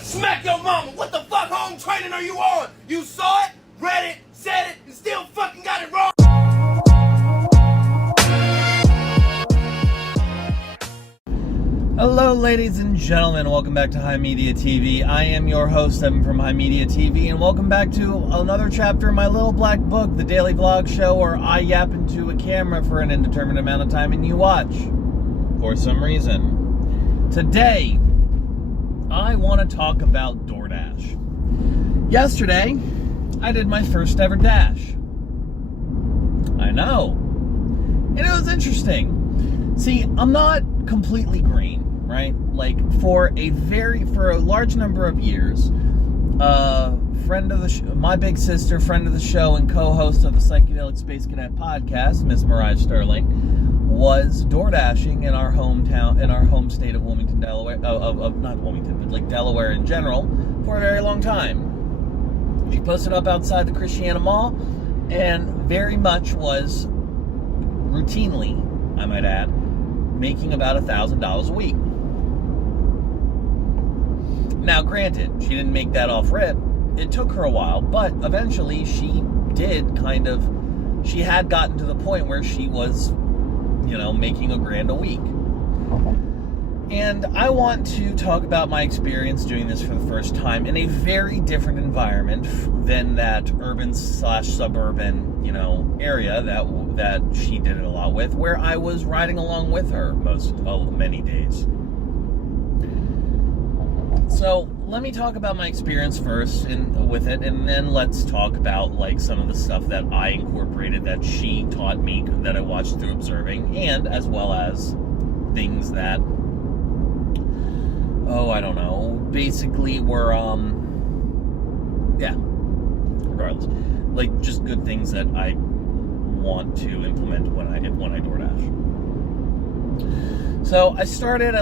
gonna smack your mama. What the fuck home training are you on? You saw it, read it, said it, and still fucking got it wrong. Hello, ladies and gentlemen. Welcome back to HIMediaTV. I am your host, Evan from HIMediaTV, and welcome back to another chapter in my little black book, the daily vlog show where I yap into a camera for an indeterminate amount of time and you watch for some reason. Today, I want to talk about Doordash. Yesterday, I did my first ever dash. I know. And it was interesting. See, I'm not completely green, right? Like, for a large number of years, friend of the my big sister, friend of the show, and co-host of the Psychedelic Space Cadet podcast, Miss Mariah Sterling, was Doordashing in our hometown, in our home state of Wilmington, Delaware, not Wilmington, but like Delaware in general, for a very long time. She posted up outside the Christiana Mall, and very much was routinely, I might add, making about $1,000 a week. Now, granted, she didn't make that off rip. It took her a while, but eventually she had gotten to the point where she was, making $1,000 a week. And I want to talk about my experience doing this for the first time in a very different environment than that urban/suburban, area that she did it a lot with, where I was riding along with her many days. So let me talk about my experience first with it, and then let's talk about like some of the stuff that I incorporated that she taught me, that I watched through observing, and as well as things that, I don't know, basically were, regardless, like just good things that I want to implement when I DoorDash. So I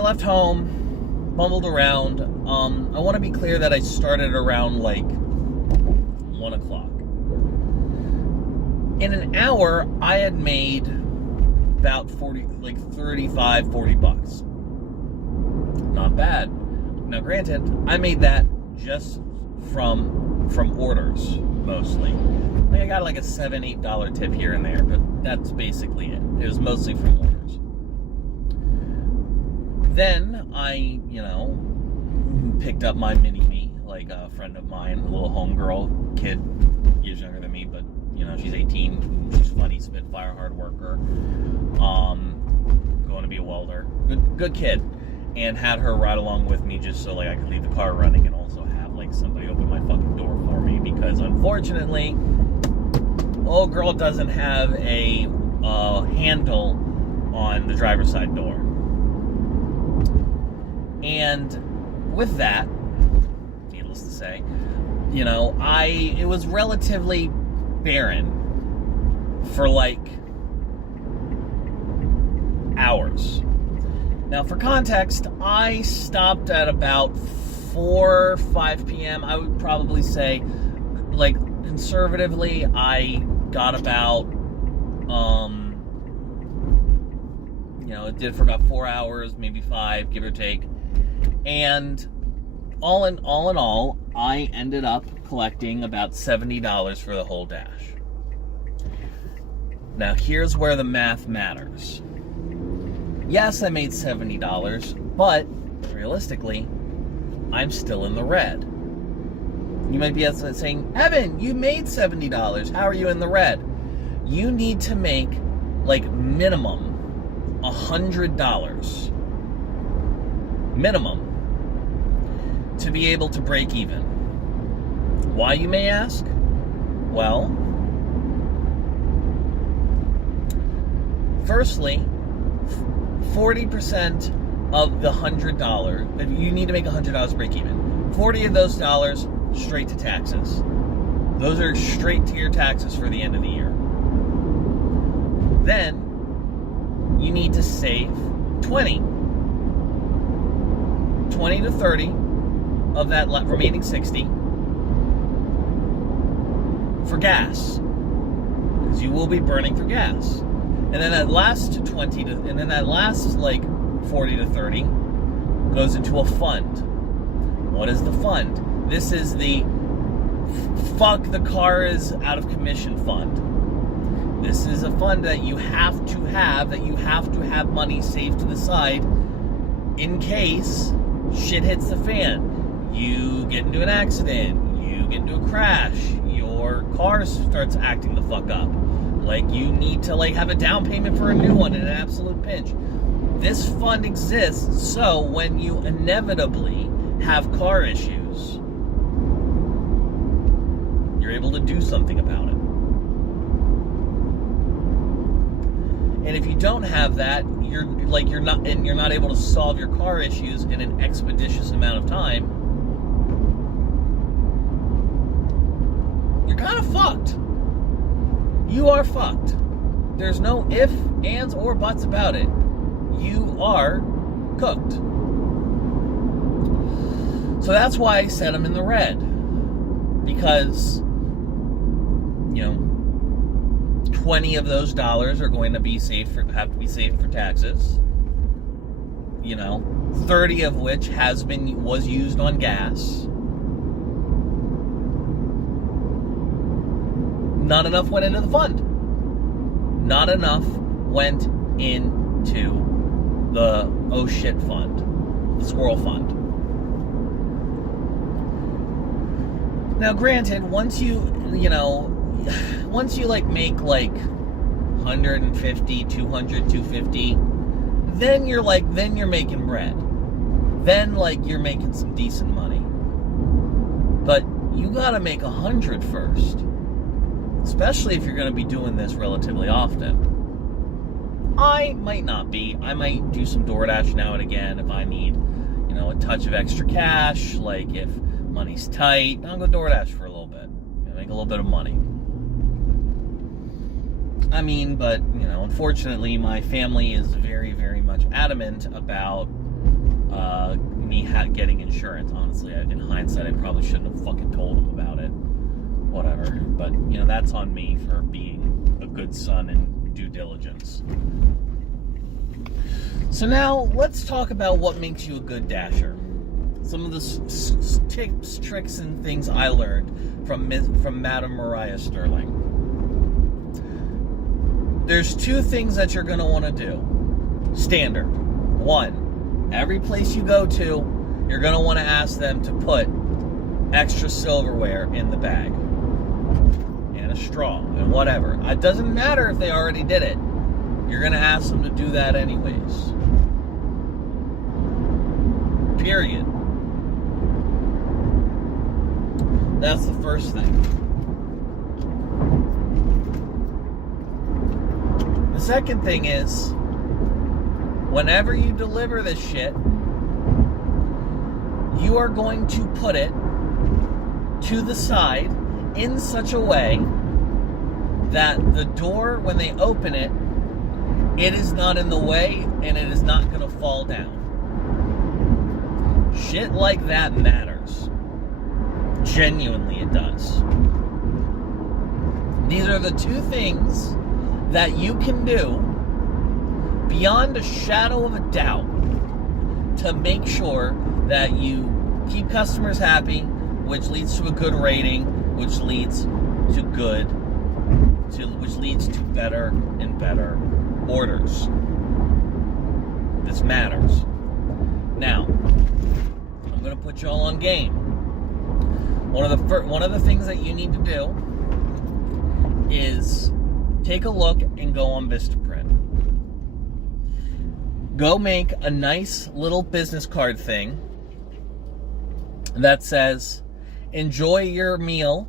left home, bumbled around. I want to be clear that I started around like 1 o'clock. In an hour, I had made about 40 bucks. Not bad. Now, granted, I made that just from orders, mostly. I got like a $7, $8 tip here and there, but that's basically it. It was mostly from orders. Then I, picked up my mini-me, like a friend of mine, a little homegirl, kid, years younger than me, but, she's 18, she's funny, spitfire, hard worker, going to be a welder, good kid, and had her ride along with me just so, like, I could leave the car running and also have, like, somebody open my fucking door for me, because, unfortunately, old girl doesn't have a handle on the driver's side door. And with that, needless to say, it was relatively barren for like hours. Now, for context, I stopped at about 4 or 5 p.m. I would probably say, like, conservatively, I got about, it did for about 4 hours, maybe 5, give or take. And all in all, I ended up collecting about $70 for the whole dash. Now, here's where the math matters. Yes, I made $70, but realistically, I'm still in the red. You might be saying, Evan, you made $70. How are you in the red? You need to make, like, minimum $100. Minimum. To be able to break even. Why, you may ask? Well, firstly, 40% of the $100, you need to make $100 break even. 40 of those dollars straight to taxes. Those are straight to your taxes for the end of the year. Then, you need to save 20 to 30 of that remaining 60 for gas, because you will be burning through gas. And then that last 40 to 30 goes into a fund. What is the fund? This is the fuck the car is out of commission fund. This is a fund that you have to have money saved to the side in case shit hits the fan. You get into an accident, you get into a crash, your car starts acting the fuck up. Like, you need to, like, have a down payment for a new one in an absolute pinch. This fund exists so when you inevitably have car issues, you're able to do something about it. And if you don't have that, you're not able to solve your car issues in an expeditious amount of time, you're kind of fucked. You are fucked. There's no if, ands, or buts about it. You are cooked. So that's why I set them in the red. Because, 20 of those dollars are going to be have to be saved for taxes. 30 of which was used on gas. Not enough went into the fund. Not enough went into the oh shit fund, the squirrel fund. Now, granted, once you make like 150, 200, 250, then you're making bread. Then you're making some decent money. But you gotta make 100 first. Especially if you're going to be doing this relatively often. I might not be. I might do some Doordash now and again if I need, a touch of extra cash. Like if money's tight, I'll go Doordash for a little bit. Make a little bit of money. I mean, but, unfortunately, my family is very, very much adamant about me getting insurance, honestly. In hindsight, I probably shouldn't have fucking told them about it. Whatever. But, that's on me for being a good son and due diligence. So now, let's talk about what makes you a good dasher. Some of the tips, tricks, and things I learned from Madam Mariah Sterling. There's two things that you're going to want to do. Standard. One, every place you go to, you're going to want to ask them to put extra silverware in the bag. And a straw, and whatever. It doesn't matter if they already did it. You're going to ask them to do that anyways. Period. That's the first thing. The second thing is, whenever you deliver this shit, you are going to put it to the side in such a way that the door, when they open it, it is not in the way and it is not going to fall down. Shit like that matters. Genuinely, it does. These are the two things that you can do beyond a shadow of a doubt to make sure that you keep customers happy, which leads to a good rating, which leads to better and better orders. This matters. Now, I'm going to put you all on game. One of the things that you need to do is take a look and go on Vistaprint. Go make a nice little business card thing that says, "Enjoy your meal!" !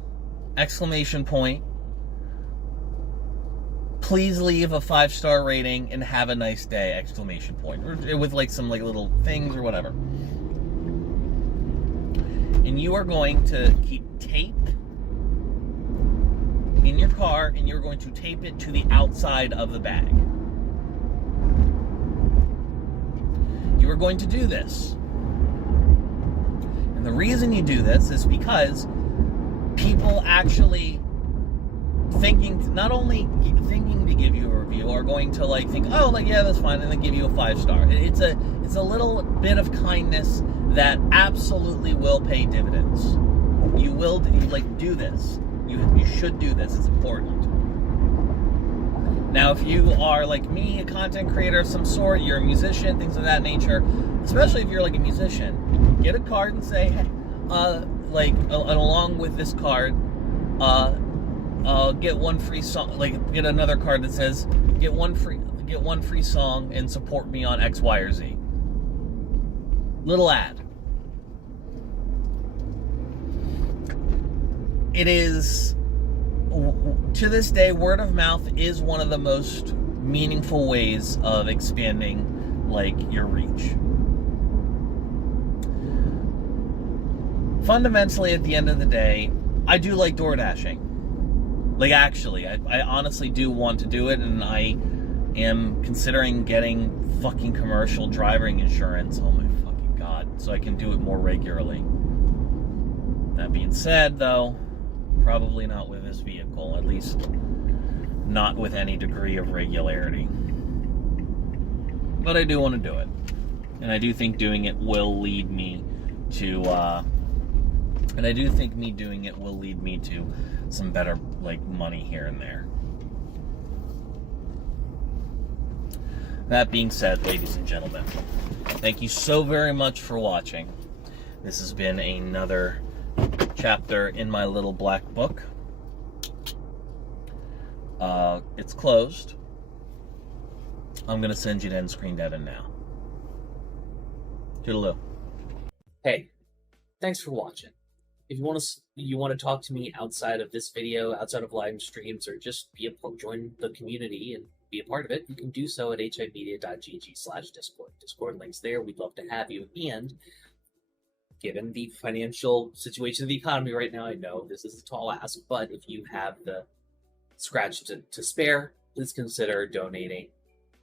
Please leave a 5-star rating and have a nice day! ! Or with some little things or whatever. And you are going to keep tape in your car, and you're going to tape it to the outside of the bag. You are going to do this. And the reason you do this is because people actually not only thinking to give you a review are going to think, oh, yeah, that's fine, and then give you a 5-star. It's a little bit of kindness that absolutely will pay dividends. You will do this. You should do this. It's important. Now, if you are like me, a content creator of some sort, you're a musician, things of that nature, especially if you're like a musician, get a card and say, hey, along with this card, get one free song. Like, get another card that says, get one free song and support me on X, Y, or Z. Little ad. It is, to this day, word of mouth is one of the most meaningful ways of expanding, like, your reach. Fundamentally, at the end of the day, I do like Doordashing. Like, actually, I honestly do want to do it, and I am considering getting fucking commercial driving insurance. Oh my fucking god. So I can do it more regularly. That being said, though, probably not with this vehicle, at least not with any degree of regularity. But I do want to do it. And I do think doing it will lead me to, some better, like, money here and there. That being said, ladies and gentlemen, thank you so very much for watching. This has been another chapter in my little black book. It's closed. I'm gonna send you to end screen Devin now. Toodaloo. Hey, thanks for watching. If you want to talk to me outside of this video, outside of live streams, or just join the community and be a part of it, you can do so at HIMediaTV/Discord. Discord links there. We'd love to have you. And given the financial situation of the economy right now, I know this is a tall ask, but if you have the scratch to spare, please consider donating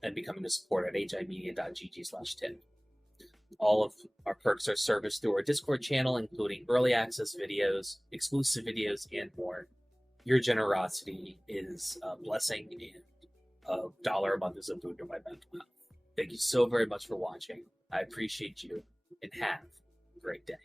and becoming a supporter at HIMedia.gg/tip. All of our perks are serviced through our Discord channel, including early access videos, exclusive videos, and more. Your generosity is a blessing, and $1 a month is a boon to my mental health. Thank you so very much for watching. I appreciate you, and have a great day.